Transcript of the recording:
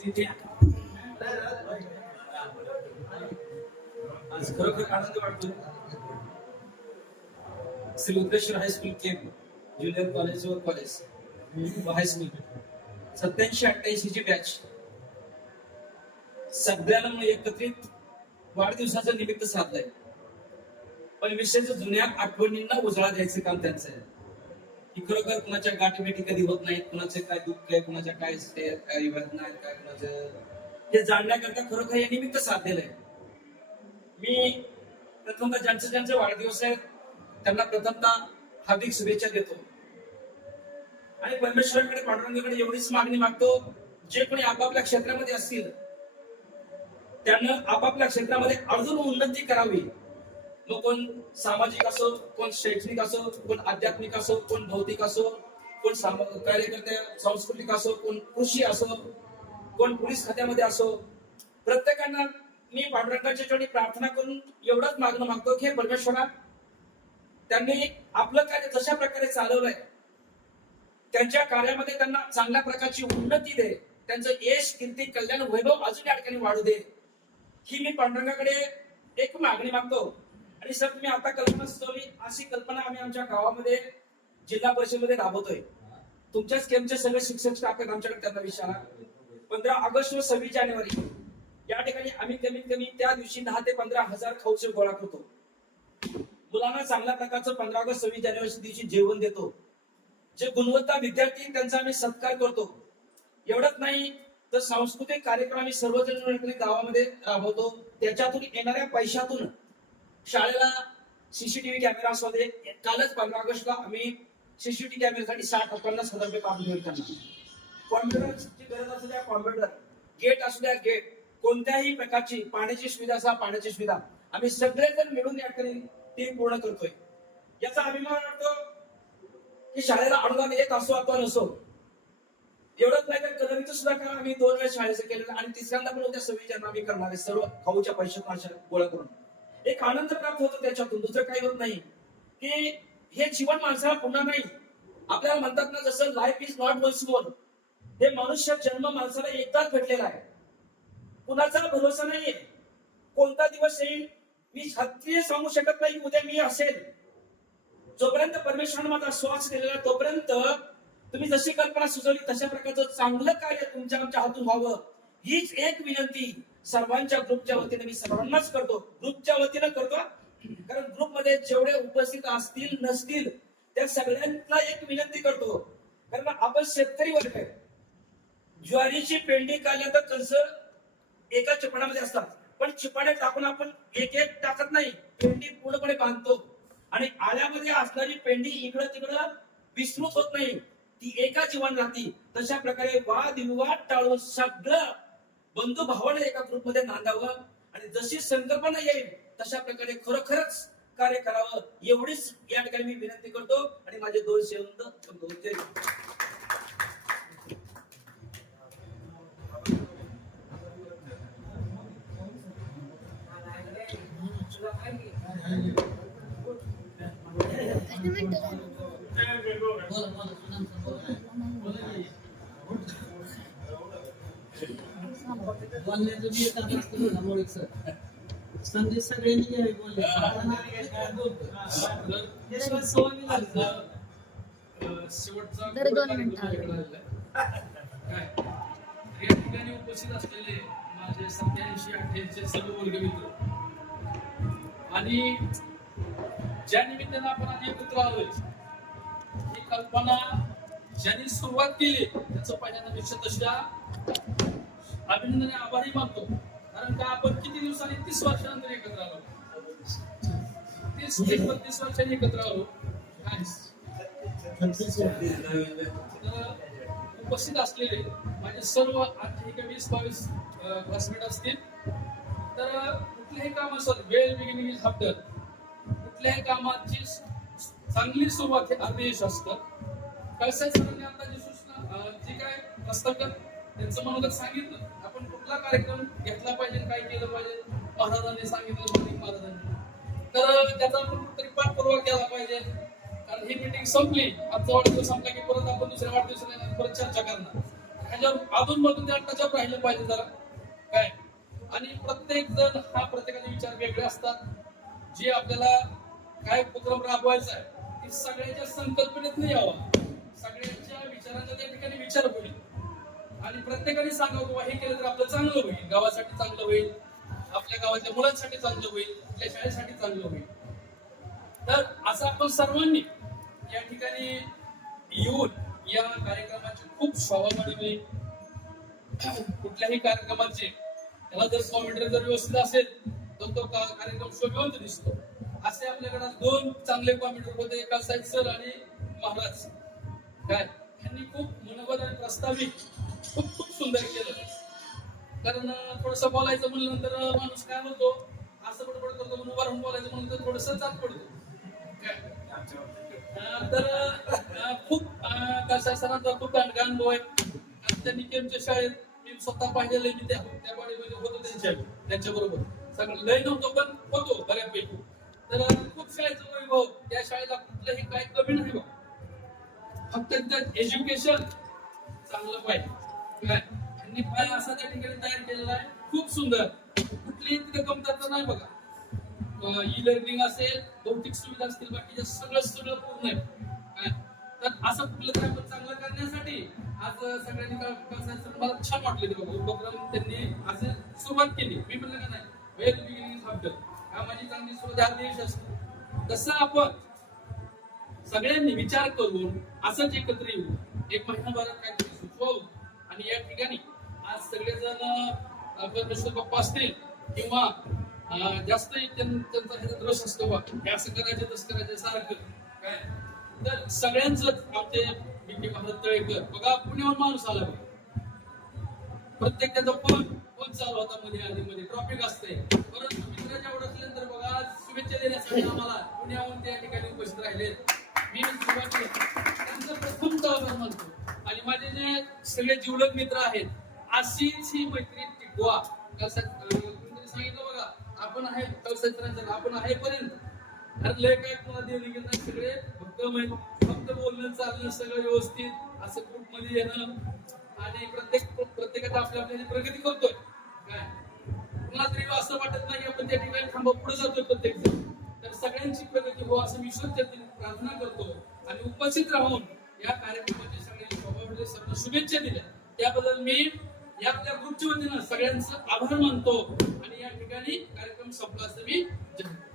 आज खरोखर आनंद वाटतो. Shri high school Kem junior college व कॉलेज हायस्कूल सत्याऐंशी अठ्ठ्याऐंशी ची बॅच मग एकत्रित वाढदिवसाचं निमित्त साधलंय. पण विशेष जुन्या आठवणींना उजळा द्यायचं काम त्यांचं आहे. की खरोखर कुणाच्या गाठीभेटी कधी होत नाहीत कुणाचे काय दुःख आहे कुणाच्या काय स्टे- काय वेदना आहेत काय कुणाचं हे जाणण्याकरता खरोखर हे निमित्त साधलेलं आहे. मी प्रथमतः ज्यांचे ज्यांचे वाढदिवस आहेत त्यांना प्रथमतः हार्दिक शुभेच्छा देतो. आणि परमेश्वराकडे पांडुरंगाकडे एवढीच मागणी मागतो जे कोणी आपापल्या क्षेत्रामध्ये असतील त्यांना आपापल्या क्षेत्रामध्ये अजून उन्नती करावी. मग कोण सामाजिक असो कोण शैक्षणिक असो कोण आध्यात्मिक असो कोण भौतिक असो कोण कार्यकर्ते सांस्कृतिक असो कोण कृषी असो कोण पोलीस खात्यामध्ये असो प्रत्येकांना मी पांडुरंगाच्या ठिकाणी प्रार्थना करून एवढंच मागणं मागतो की हे परमेश्वरा त्यांनी आपलं कार्य जशा प्रकारे चालवलंय त्यांच्या कार्यामध्ये त्यांना चांगल्या प्रकारची उन्नती दे त्यांचं यश कीर्ती कल्याण वैभव अजून या ठिकाणी वाढू दे. ही मी पांडुरंगाकडे एक मागणी मागतो. आणि सर तुम्ही आता कल्पना सुचवली अशी कल्पना आम्ही आमच्या गावामध्ये जिल्हा परिषदेमध्ये राबवतोय. तुमच्याच केमचे सगळे शिक्षक स्टाफ आहेत आमच्याकडे त्यांना विचारा. पंधरा ऑगस्ट व सव्वीस जानेवारी. या ठिकाणी आम्ही कमीत कमी त्या दिवशी दहा ते पंधरा हजार खाऊचे गोळा करतो. मुलांना चांगल्या प्रकारचं पंधरा ऑगस्ट सव्वीस जानेवारी दिवशी जेवण देतो. जे गुणवत्ता विद्यार्थी त्यांचा आम्ही सत्कार करतो. एवढंच नाही तर सांस्कृतिक कार्यक्रम आम्ही सर्वजण गावामध्ये राबवतो. त्याच्यातून येणाऱ्या पैशातून शाळेला सीसीटीव्ही कॅमेरा असू दे कालच पंधरा ऑगस्टला आम्ही सीसीटीव्ही कॅमेरासाठी साठ पन्नास हजार रुपये काढून देऊ त्यांना कॉम्प्युटरची गरज असू द्या कॉम्प्युटर गेट असू द्या गेट कोणत्याही प्रकारची पाण्याची सुविधा असा पाण्याची सुविधा. आम्ही सगळेजण मिळून या ठिकाणी ती पूर्ण करतोय. याचा अभिमान वाटतो की शाळेला अनुदान येत असो अथवा नसो. एवढंच नाही तर कलमीचं सुद्धा काम आम्ही दोन वेळेस शाळेचं केलेलं आणि तिसऱ्यांदा पण उद्या सव्वीस ज्यांना आम्ही करणार आहे. सर्व खाऊच्या पैशातून गोळा करून. एक आनंद प्राप्त होतो त्याच्यातून. दुसरं काही होत नाही. की हे जीवन माणसाला पुन्हा नाही. आपल्याला म्हणतात ना जसं life is not once more हे मनुष्य जन्म माणसाला एकदाच भेटलेला आहे. कुणाचा भरोसा नाहीये. कोणता दिवस येईल मी खात्रीने सांगू शकत नाही उद्या मी असेल. जोपर्यंत परमेश्वराने माझा श्वास दिलेला तोपर्यंत तुम्ही जशी कल्पना सुचवली तशा प्रकारचं चांगलं कार्य तुमच्या आमच्या हातून व्हावं. हीच एक विनंती. सर्वांच्या ग्रुपच्या वतीने मी सर्वांनाच करतो. ग्रुपच्या वतीनं करतो कारण ग्रुपमध्ये जेवढे उपस्थित असतील नसतील त्या सगळ्यांना एक विनंती करतो. कारण आपण शेतकरी वर्ग आहे. ज्वारीची पेंडी काढल्या तर कंस एका चिपणामध्ये असतात. पण चिपाड्या टाकून आपण एक एक टाकत नाही. पेंडी पूर्णपणे बांधतो. आणि आल्यामध्ये असणारी पेंडी इकडं तिकडं विस्मृत होत नाही. ती एका जीवन राहती. तशा प्रकारे वाद विवाद टाळून सगळं बंधू भावाने एका ग्रुपमध्ये नांदावं आणि जशी संकल्पना येईल तशा प्रकारे खरोखरच कार्य करावं एवढीच या ठिकाणी मी विनंती करतो आणि माझे दोन शब्द Thank you. बोलण्याचं असतं मोळीक सर. संदेश सगळ्यांनी घ्यावे दर दोन मिनिटं. या ठिकाणी उपस्थित असलेले माझे सत्याऐंशी अठ्ठ्याऐंशी सर्व वर्गमित्र. आणि ज्या निमित्तानं आपण आज एकत्र आलोय ही कल्पना ज्यांनी सुरुवात केली त्याचं पहिल्यांदा पेक्षा तशा अभिनंदन आभारी मानतो. कारण का आपण किती दिवसांनी तीस वर्षानंतर एकत्र आलो? तीस एक बत्तीस वर्षांनी एकत्र आलो. काय उपस्थित असलेले माझे सर्व आठ एक वीस बावीस क्लासमेट असतील. तर कुठल्याही काम असत वेळ बिगिनिंग इज हफ्टर कुठल्याही कामाची चांगली सुरुवात हे अपयश असतं कळसाई सरांनी आता जी सूचना जी काय प्रस्तावक त्यांचं मनोगत सांगितलं. आपण कुठला कार्यक्रम घेतला पाहिजे काय केलं पाहिजे? महाराजांनी सांगितलं महाराजांनी. तर त्याचा आपण कुठतरी पाठपुरावा केला पाहिजे. कारण ही मीटिंग संपली. आजचा वाढदिवस संपला की परत आपण दुसऱ्या वाढदिवसाला परत चर्चा करणार. ह्याच्यावर अजून मधून त्या टचअप राहिलं पाहिजे जरा. काय? आणि प्रत्येक जण हा प्रत्येकाचे विचार वेगळे असतात. जे आपल्याला काय उपक्रम राबवायचा आहे ते सगळ्याच्या संकल्पनेत नाही यावा. सगळ्यांच्या विचारांच्या त्या ठिकाणी प्रत्येकाने सांगावं बाबा हे केलं तर आपलं चांगलं होईल. गावासाठी चांगलं होईल. आपल्या गावातल्या मुलांसाठी चांगलं होईल. आपल्या शाळेसाठी चांगलं होईल. तर असं आपण सर्वांनी या ठिकाणी येऊन या कार्यक्रमाची खूप शोभा वाढवली कुठल्याही कार्यक्रमाचे त्याला जर कॉमेंट्री जर व्यवस्थित असेल तर तो कार्यक्रम शोभिवंत दिसतो? असे आपल्याकडे दोन चांगले कॉमेंटर होते एका साहेब सर आणि महाराज काय? यांनी खूप मनोगत आणि प्रस्तावित सुंदर केलं. कारण थोडस बोलायचं म्हणलं माणूस काय म्हणतो असं बडबड करतो म्हणून उभा बोलायचं म्हणलं तर थोडस जात पडतो. काय? तर खूप अं, कशा सरांचा खूप दांडगा अनुभव आहे. त्यांनी केमच्या शाळेत मी स्वतः पाहिलेलं मी त्या त्या बॉडीमध्ये होतो त्यांच्या त्यांच्या बरोबर सगळं लय नव्हतो पण होतो बऱ्यापैकी. तर खूप शाळेचा वैभव त्या शाळेला कुठलंही काय कमी नाही बघ. फक्त त्यात एज्युकेशन चांगलं पाहिजे. त्यांनी पाय असा त्या ठिकाणी तयार केलेला आहे. खूप सुंदर. कुठलीही तिथे कमतरता नाही बघा. ई लर्निंग असेल भौतिक सुविधा असतील बाकीच्या सगळं सगळं पूर्ण आहे काय? तर असं कुठलं तरी आपण चांगलं करण्यासाठी आज सगळ्यांनी मला छान वाटले ते बघा उपक्रम त्यांनी असे सुरुवात केली. मी म्हणलं का नाही? वेल बिगिनिंग ऑफ माझी चांगली सुरुवात हा देश असतो. तसं आपण सगळ्यांनी विचार करून असंच एकत्र येऊ एक महिनाभरात काहीतरी सुचवावं. आणि या ठिकाणी आज सगळेजण अं, परमेश्वर बाप्पा असतील किंवा जास्त त्यांचा ह्याच्यात रस असतो बा हे असं करायचं तसं करायचं सारखं. काय? तर सगळ्यांच आमचे बी भारत तळेकर. बघा पुण्यावर माणूस आला बघा. प्रत्येक त्याचा फोन फोन चालू होता मध्ये आधी मध्ये. ट्रॉफिक असते परंतु मित्राच्या ओळखल्यानंतर बघा शुभेच्छा देण्यासाठी आम्हाला पुण्याहून त्या ठिकाणी उपस्थित राहिले मी म्हणजे सुरुवात त्यांचं प्रथम आभार म्हणतो. आणि माझे जे सगळे जीवलग मित्र आहेत. अशीच ही मैत्री टिकवा. सांगितलं बघा आपण आहे कलसत्रांचं आपण आहे पर्यंत. अरे लय काय तुम्हाला देणे घेणं सगळे फक्त फक्त बोलणं चालणं सगळं व्यवस्थित. असं ग्रुपमध्ये येणं. आणि प्रत्येक प्रत्येकाचा आपल्या आपल्या प्रगती करतोय. काय? मला तरी असं वाटत नाही आपण त्या ठिकाणी थांबा पुढे जातोय प्रत्येक जण तर सगळ्यांची प्रगती हो असं मी प्रार्थना करतो. आणि उपस्थित राहून या कार्यक्रमात सर्व शुभेच्छा दिल्या. त्याबद्दल मी या आपल्या ग्रुपच्या वतीनं सगळ्यांचं आभार मानतो. आणि या ठिकाणी कार्यक्रम संपला असं मी जाहीर